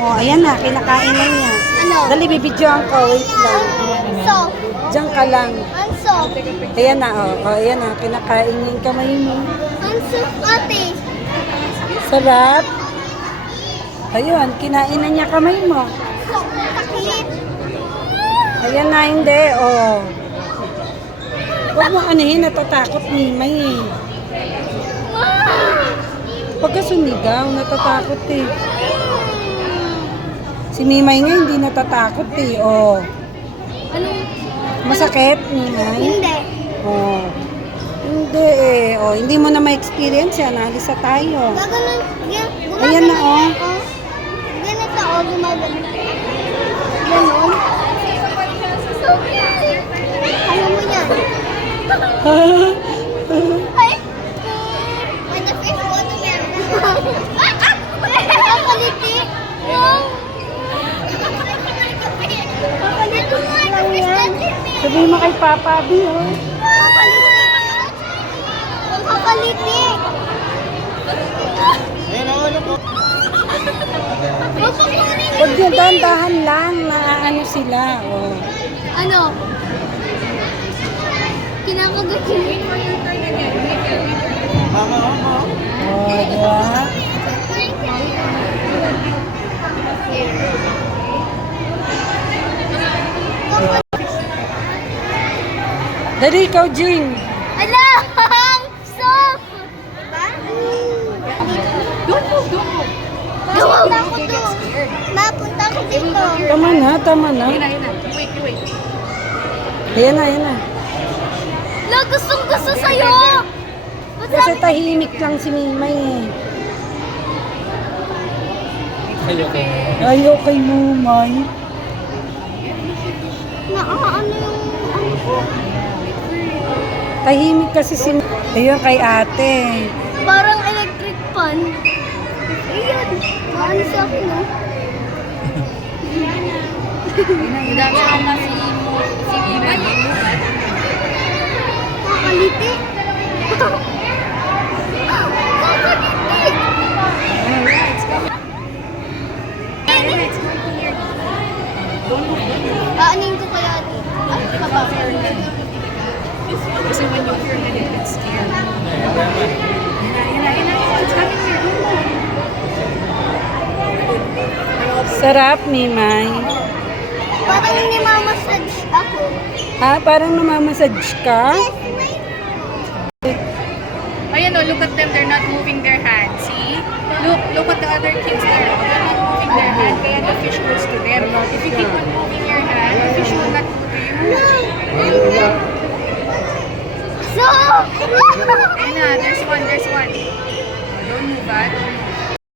Oh, ayan na, kinakain na niya. Ano? Dali, bibidyoan ko. Wait lang. Soft. Diyan ka lang. Ang soft. Ayan na, ayan na, kinakain niya yung kamay mo. Ang soft, ate. Sarap. Ayun, kinain na niya kamay mo. Taklit. Ayan na, hindi, oh. Huwag mo anihin, natatakot ni May eh. Pagka sumigaw, natatakot eh. Si Mimay nga hindi natatakot eh, oh. Anong? Masakit, Mimay? Hindi. Oh. Hindi eh. Oh, hindi mo na ma-experience yan. Alis na tayo. Gaganon. Ayan na, oh. Ganito, oh. Gumaganon. Ganon. Alam mo yan. Ay. When the fish go to meron. Kapaliti. Wow. Kapaliti mo nga. Fish natin. Sabihin mo kay Papa Abi, oh. Kapaliti. Kapaliti. Huwag yun, dahan-dahan lang. Naaano sila, oh. Ano? Kinakagat yun. Oh, di ba? Dali, ikaw, Jing. Ala! Soft! Ba? Napunta ko to. Napunta ko dito. Tama na, tama na. Ayan na, ayan na. La, gustong gusto sa'yo! Ba't Kasi sabi- tahimik lang si Mimay eh. Ayaw kay Mumay. Ano yung ano ko? Tahimik kasi si Ayun kay ate. Parang electric fan. Ayan. Maano sa akin, no? Kakaliti. Aanin ko kaya dito. Ay, baba. Kasi when you hear it, you get scared. It's coming here. Sarap, Mimay. Parang ni-massage ako. Ha? Parang namamassage ka? Ayan o, look at them. They're not moving their hand. See? Look at the other kids there. They're not moving their hand, kaya the fish goes to them. If you keep on moving your hand, the fish will not go to you. So! Ayun na,